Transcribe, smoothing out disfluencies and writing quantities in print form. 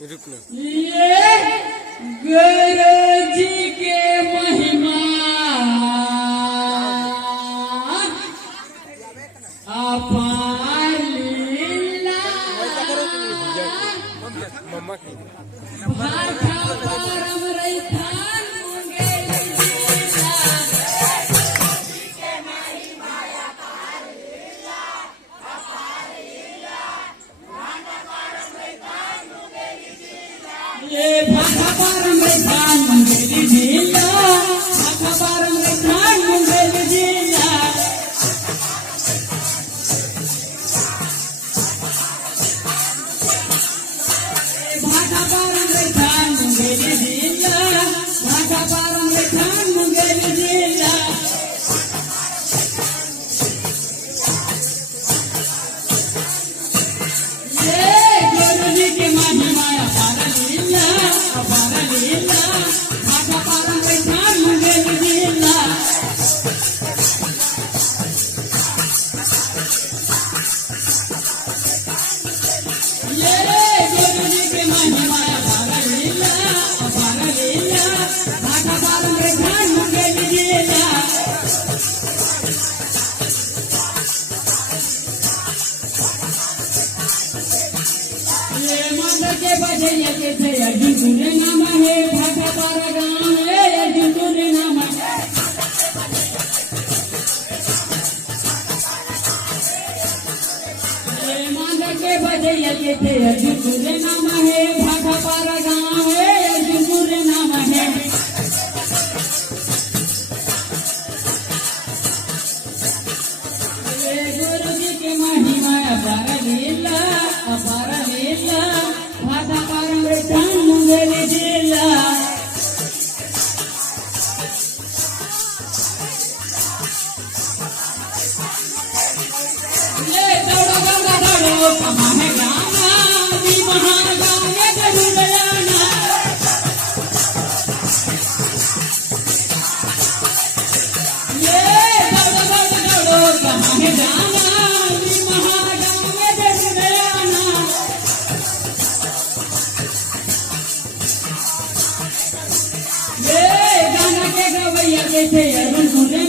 रुकना। ये गुरु जी के महिमा अपार लीला मम्मा की भाषा परम रैथान ये भाषा परम रैथान मंगेली जिला भाषा परम रैथान मंगेली जिला भाषा परम रैथान मंगेली जिला भाषा परम रैथान मंगेली जिला ये गुरु जी के महिमा अपार लीला भाषा परम रैथान मंगेली जिला ये गुरु जी के महिमा अपार लीला भाषा परम रैथान मंगेली जिला ये मंदिर के बजैया के थे अर्जुन तुरे नाम है भाषा पारा गाँव है अर्जुन तुरे नाम है ये मंदिर के बजैया के थे अर्जुन तुरे नाम है भाषा पारा गाँव है अर्जुन तुरे नाम है ये गुरु जी के महिमा अपार लीला भाषा परम रैथान मंगेली जिला ये दौड़ो गंगा दौड़ो कहाँ है गाना वी महान गाँव में जरूर जाना ये दौड़ो कहाँ है गाना वी महान गाँव में जरूर जाना ये गाना के गवैया के थे अरुण तुरे